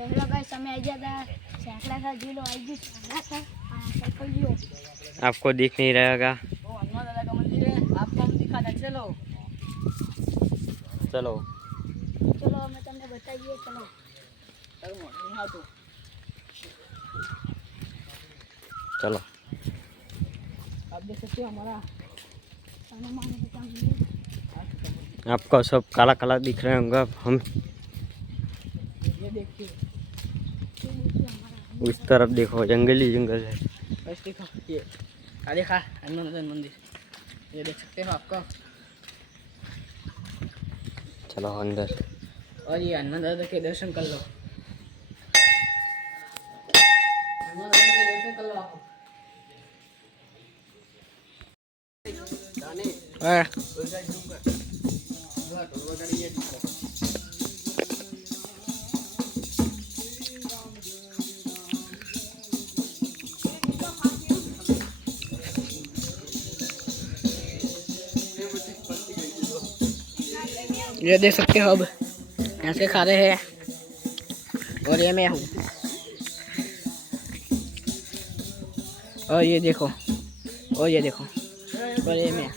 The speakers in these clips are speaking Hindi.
हेलो गाइस हमें आई जाता सैकड़ा था जिलो आई जी सैकड़ा था साइकिल लियो आपको दिख नहीं रहेगा। वो हनुमान दादा का मंदिर है, आपको हम दिखा दें। चलो चलो चलो मैं तुमने बताइए चलो यहाँ तो चलो आप देख सकते हो हमारा हनुमान जी का मंदिर। आपको सब काला काला दिख रहे होंगे। हम ये देखिए, ये देखिए हमारा उस तरफ देखो, जंगल ही जंगल है। बस देखो ये क्या देखा हनुमान दादा मंदिर, ये देख सकते हो आपको। चलो अंदर। और ये हनुमान दादा के दर्शन कर लो, हनुमान दादा के दर्शन कर लो आप। ये देख सकते हो, अब ऐसे खा रहे हैं और ये मैं हूँ। और ये देखो, और ये देखो, और ये मैं।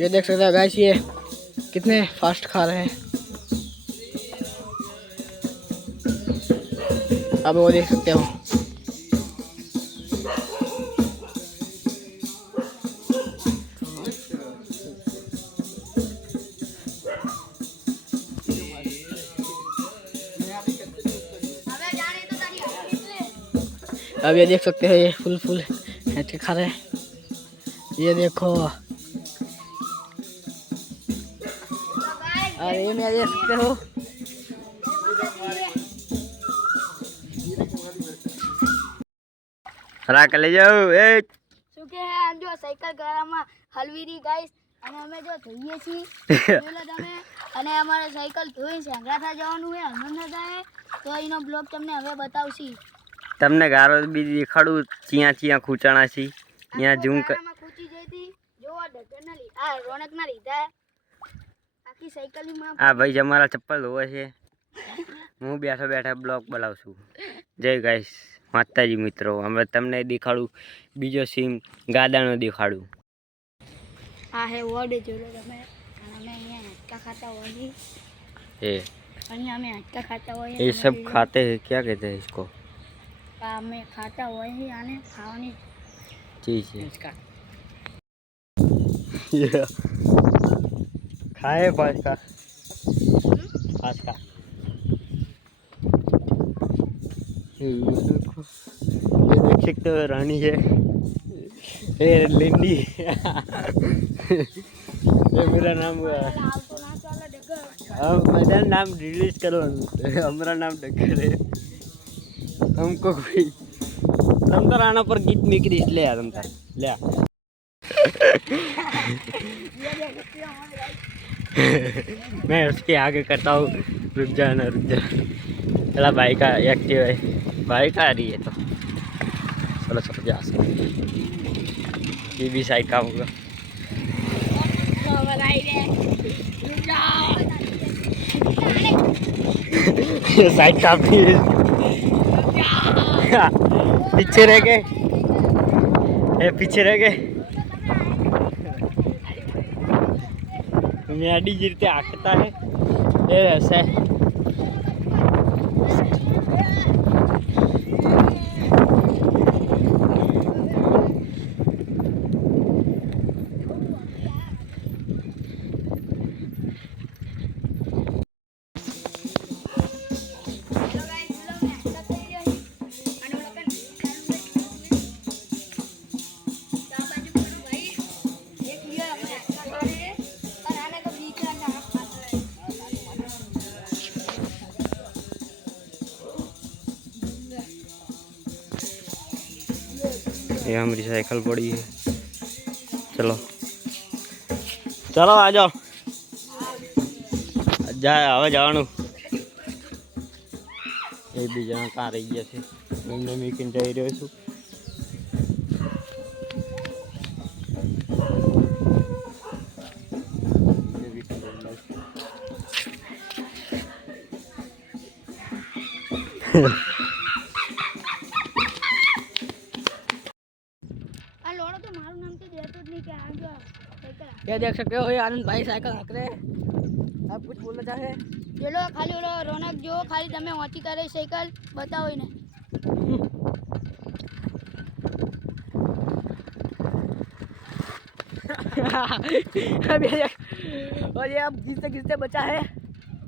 ये देख सकते हो गाइस, ये कितने फास्ट खा रहे हैं। अब वो देख सकते हो। अब ये देख सकते हो, ये फुल ऐसे खा रहे हैं। ये देखो, और ये मैं देख सकते हो। हरा कर ले जाओ ए। શું કે હે આમ જો સાયકલ ગરામાં હલવીરી ગાઈસ અને અમે જો ધોઈએ છીએ જોલો તમે અને અમારે સાયકલ ધોઈ સેંગરાથા જવાનું હે હનુમાનદાદાએ તો એનો બ્લોગ તમને હવે બતાવશી તમને ગારો બી દેખાડું ચિયા ચિયા ખૂચાણા છી ત્યાં ઝૂમ कर ગારામાં ખૂચી જઈતી જોવા ડગરના લીધા રોનકના લીધા આખી સાયકલમાં આ ભાઈ અમારા ચપ્પલ ધોવે છે। હું બેઠા બેઠા બ્લોગ બનાવું। જય ગાઈસ માતાજી મિત્રો, અમે તમને દેખાડું બીજો સીન ગાદાનો દેખાડું। આ હે વડ જોલો તમે અમે અહીંયા હટકા ખાતા હોઈએ ये અહીંયા અમે હટકા ખાતા હોઈએ ये सब खाते हैं, क्या कहते हैं इसको? અમે ખાતા હોઈએ આને ખાવાની चीज है। इसका ये खाए पाँच का ये देख सकते हो रानी है, ये लिंडी ये मेरा नाम આવતો ના ચાલે ડગર मेरा नाम रिलीज करो। हमारा नाम डगर है। हमको कोई तमतर आना पर गीत में की ले आ तमतर ले आ। मैं उसके आगे करता हूँ, रुक जाना रुक जा। चला भाई का एक्टिव है, बाइक आ रही है तो चलो चलो जा सकते। ये भी साइड का होगा। साइड का भी पीछे रह गए, पीछे रह गए। म्याडी जी रीते आखता है ये ऐसा है। ये हमारी साइकिल पड़ी है। चलो चलो आ जाओ जाए हवे जवानू। एक बीजा कहाँ रही गया છે એમને મીકીને જઈ રહ્યો છું। આ લોડો તો મારું નામ તો દેતો જ નહીં કે આ જો સાયકલ ये देख सकते हो ये आनंद भाई साइकिल हक रहे हैं। आप कुछ बोलना चाहे? પેલો ખાલી ઓલો રોનક જો ખાલી તમે ઓછી કરે સાયકલ બતાવો એને अब ये देख, और ये अब घिसते घिसते बचा है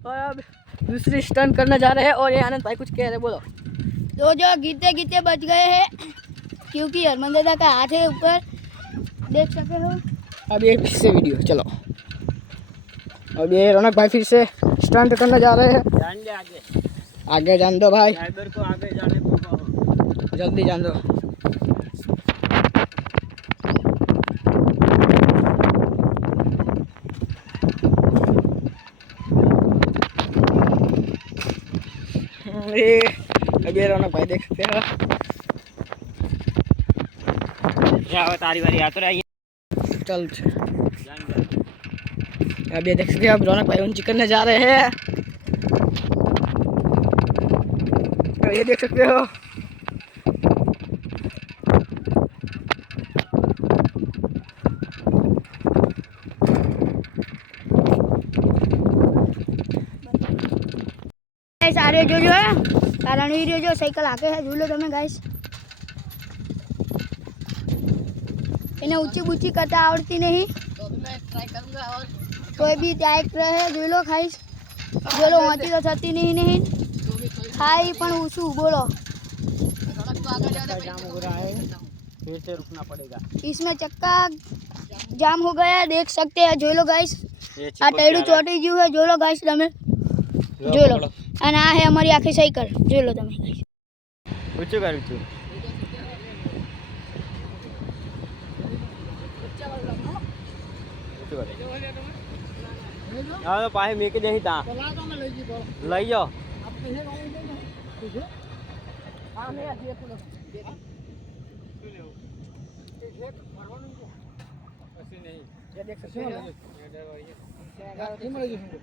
और अब दूसरी स्टंट करने जा रहे हैं और ये आनंद भाई कुछ कह रहे हैं, बोलो। तो जो गिरते गिरते बच गए हैं क्योंकि हरमन दादा का हाथ है ऊपर देख सके हो। अब ये फिर से वीडियो चलो। अब ये रौनक भाई फिर से स्टंट करने जा रहे हैं। जान ले आगे, आगे जान दो भाई, ड्राइवर को आगे जाने को कहो। जल्दी जान दो। ये अब ये रौनक भाई देख सकते हो। क्या हो तारी वारी आतो रही चल जान ले। अब ये देख सकते हो, अब रौनक भाई ऊंची करने जा रहे हैं। और ये देख सकते हो सारे जो है रणवीर जो साइकिल आके है झूलो તમે ગાઈસ એને ઊંચી બૂચી કરતા આવડતી નહીં तो अभी मैं ट्राई करूंगा और કોઈ બી ટ્રાય રહે જોઈ લો ખાઈશ જોલો ઊંચી તો થતી નહીં ખાઈ પણ ઊંચું બોલો रौनक तो आगे जा रहे जाम हो रहा है, फिर से रुकना पड़ेगा। इसमें चक्का जाम हो गया है देख सकते हैं જોઈ લો ગાઈસ ये આ ટેડું ચોટી ગયું है જોઈ લો ગાઈસ તમે જોઈ લો અને આ હે અમારી આખી સાયકલ જોઈ લો તમે ગાઈસ ઊંચું કરું છું હા તો પાસે મેકી દે તા લઈ જાઓ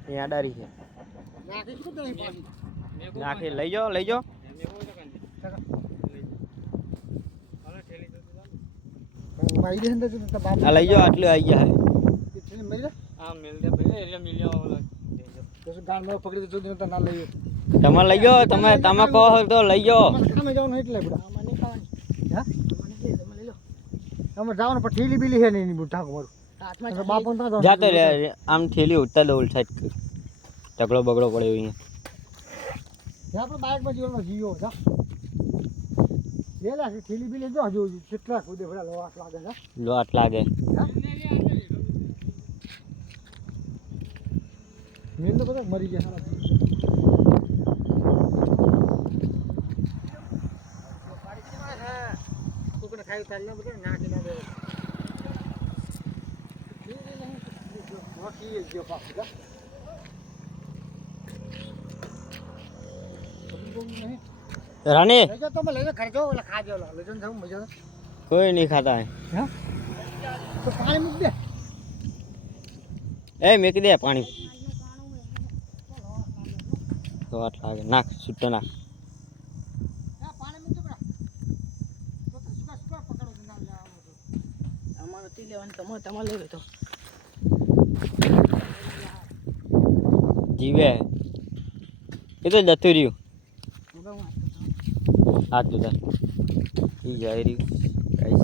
यहाँ डारी है નાખી લઈ જાઓ આ લઈ જાઓ આટલું આવી ગયા તમે લઈ જાઓ તમે કહો તો લઈ જાઓ ઠેલી બીલી છે નહીં બાપુ જાતો રે આમ ઠેલી ઉઠતા દો ઉલ સાઈડ ઢગલો બગડો પડ્યો અહીંયા બાઇક માં જીવનમાં જીવો જા લેલા ઠેલી બીલી જો હજુ કેટલા કુદે ભલા લોટ લાગે છે લોટ લાગે મેલ તો બધા મરી ગયા કોકને ખાઈ ચાલને બધા નાખી ના દે બાકી એ જો પાછા રાની તો मैं लेके खर्चो वाला खा जो लेजन जाऊं मजा कोई नहीं खाता है हां तो पानी मूक दे ए मेक दे पानी લોટ લાગે નાખ છૂટો નાખ પાણી મૂક દે બરા તો સુકા સુકા પકડો ના અમાર નથી લેવાનું તમારે લેવે તો જીવે એ તો જતું રહ્યું હાથ જુદા એ જાય રહ્યું ગાઈસ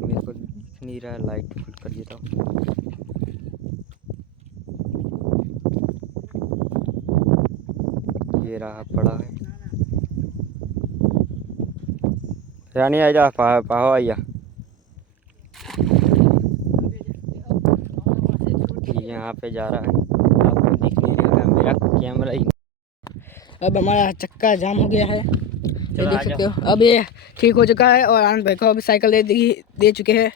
मेरे को दिख नहीं रहा लाइट फुल कर देता हूँ ये रहा पड़ा है रानी आ जा पाहो आइया यहाँ पे जा रहा है आपको दिख नहीं रहा मेरा कैमरा ही अब हमारा चक्का जाम हो गया है ये चलो देख आ सकते हो अब ये ठीक हो चुका है और आनंद भाई को अभी साइकिल दे चुके हैं